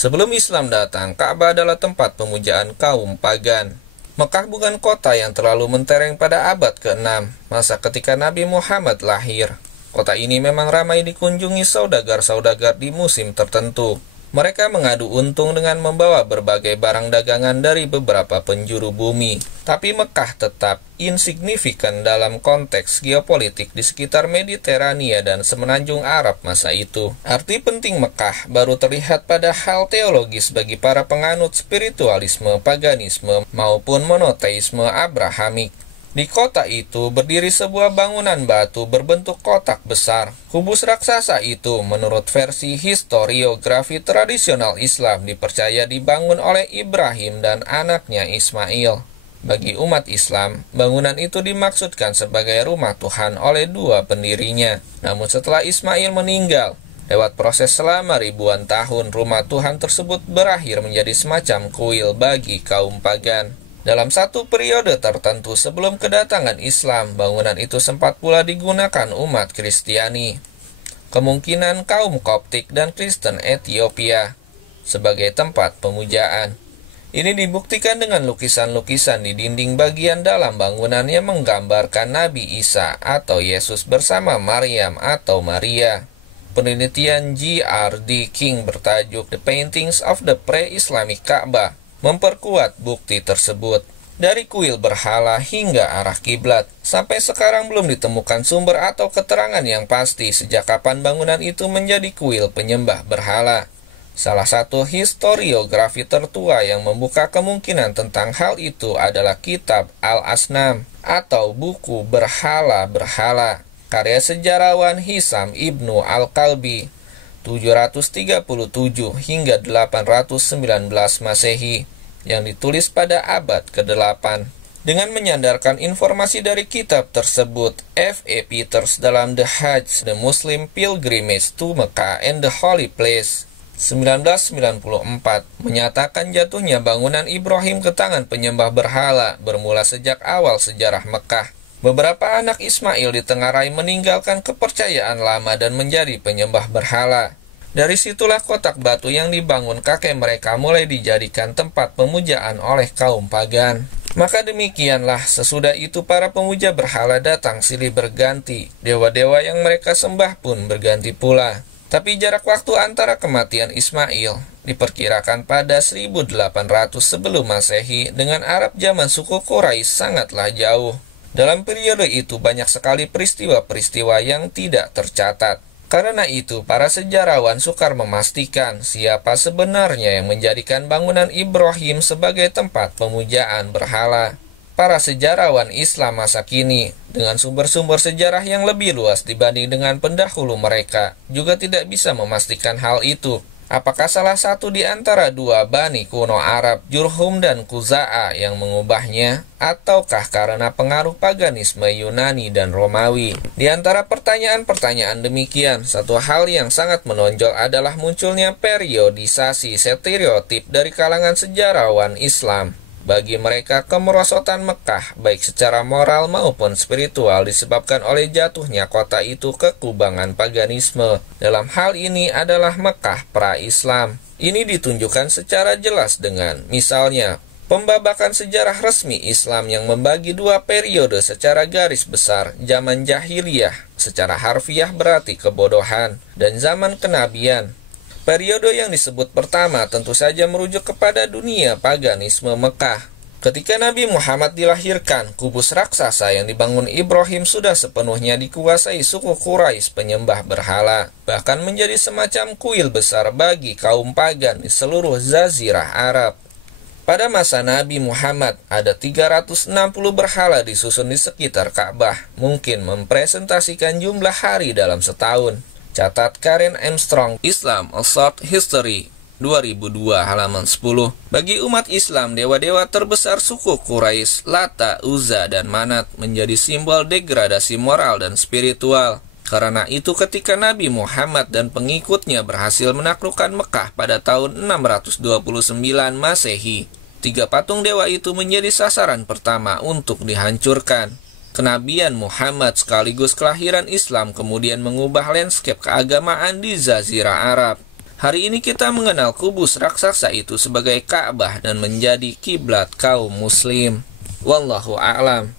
Sebelum Islam datang, Ka'bah adalah tempat pemujaan kaum pagan. Mekah bukan kota yang terlalu mentereng pada abad ke-6, masa ketika Nabi Muhammad lahir. Kota ini memang ramai dikunjungi saudagar-saudagar di musim tertentu. Mereka mengadu untung dengan membawa berbagai barang dagangan dari beberapa penjuru bumi. Tapi Mekah tetap insignifikan dalam konteks geopolitik di sekitar Mediterania dan semenanjung Arab masa itu. Arti penting Mekah baru terlihat pada hal teologis bagi para penganut spiritualisme, paganisme, maupun monoteisme Abrahamik. Di kota itu berdiri sebuah bangunan batu berbentuk kotak besar. Kubus raksasa itu menurut versi historiografi tradisional Islam dipercaya dibangun oleh Ibrahim dan anaknya Ismail. Bagi umat Islam, bangunan itu dimaksudkan sebagai rumah Tuhan oleh dua pendirinya. Namun setelah Ismail meninggal, lewat proses selama ribuan tahun, rumah Tuhan tersebut berakhir menjadi semacam kuil bagi kaum pagan. Dalam satu periode tertentu sebelum kedatangan Islam, bangunan itu sempat pula digunakan umat Kristiani, kemungkinan kaum Koptik dan Kristen Ethiopia, sebagai tempat pemujaan. Ini dibuktikan dengan lukisan-lukisan di dinding bagian dalam bangunan yang menggambarkan Nabi Isa atau Yesus bersama Maryam atau Maria. Penelitian G.R.D. King bertajuk The Paintings of the Pre-Islamic Ka'bah memperkuat bukti tersebut. Dari kuil berhala hingga arah kiblat, sampai sekarang belum ditemukan sumber atau keterangan yang pasti sejak kapan bangunan itu menjadi kuil penyembah berhala. Salah satu historiografi tertua yang membuka kemungkinan tentang hal itu adalah kitab Al-Asnam atau buku berhala-berhala, karya sejarawan Hisam Ibnu Al-Kalbi 737 hingga 819 Masehi, yang ditulis pada abad ke-8. Dengan menyandarkan informasi dari kitab tersebut, F.E. Peters dalam The Hajj, The Muslim Pilgrimage to Mecca and the Holy Place 1994 menyatakan jatuhnya bangunan Ibrahim ke tangan penyembah berhala bermula sejak awal sejarah Mekah. Beberapa anak Ismail ditengarai meninggalkan kepercayaan lama dan menjadi penyembah berhala. Dari situlah kotak batu yang dibangun kakek mereka mulai dijadikan tempat pemujaan oleh kaum pagan. Maka demikianlah sesudah itu para pemuja berhala datang silih berganti. Dewa-dewa yang mereka sembah pun berganti pula. Tapi jarak waktu antara kematian Ismail diperkirakan pada 1800 sebelum Masehi dengan Arab zaman suku Quraisy sangatlah jauh. Dalam periode itu banyak sekali peristiwa-peristiwa yang tidak tercatat. Karena itu, para sejarawan sukar memastikan siapa sebenarnya yang menjadikan bangunan Ibrahim sebagai tempat pemujaan berhala. Para sejarawan Islam masa kini, dengan sumber-sumber sejarah yang lebih luas dibanding dengan pendahulu mereka, juga tidak bisa memastikan hal itu. Apakah salah satu di antara dua bani kuno Arab, Jurhum dan Kuza'a, yang mengubahnya, ataukah karena pengaruh paganisme Yunani dan Romawi? Di antara pertanyaan-pertanyaan demikian, satu hal yang sangat menonjol adalah munculnya periodisasi stereotip dari kalangan sejarawan Islam. Bagi mereka, kemerosotan Mekah, baik secara moral maupun spiritual, disebabkan oleh jatuhnya kota itu ke kubangan paganisme. Dalam hal ini adalah Mekah pra-Islam. Ini ditunjukkan secara jelas dengan, misalnya, pembabakan sejarah resmi Islam yang membagi dua periode secara garis besar, zaman jahiliyah, secara harfiah berarti kebodohan, dan zaman kenabian. Periode yang disebut pertama tentu saja merujuk kepada dunia paganisme Mekah. Ketika Nabi Muhammad dilahirkan, kubus raksasa yang dibangun Ibrahim sudah sepenuhnya dikuasai suku Quraisy penyembah berhala, bahkan menjadi semacam kuil besar bagi kaum pagan di seluruh Jazirah Arab. Pada masa Nabi Muhammad, ada 360 berhala disusun di sekitar Ka'bah, mungkin mempresentasikan jumlah hari dalam setahun. Catat Karen Armstrong, Islam A Short History, 2002 halaman 10. Bagi umat Islam, dewa-dewa terbesar suku Quraisy, Lata, Uzza, dan Manat menjadi simbol degradasi moral dan spiritual. Karena itu ketika Nabi Muhammad dan pengikutnya berhasil menaklukkan Mekah pada tahun 629 Masehi, 3 patung dewa itu menjadi sasaran pertama untuk dihancurkan. Kenabian Muhammad sekaligus kelahiran Islam kemudian mengubah lanskap keagamaan di Jazirah Arab. Hari ini kita mengenal kubus raksasa itu sebagai Ka'bah dan menjadi kiblat kaum muslim. Wallahu a'lam.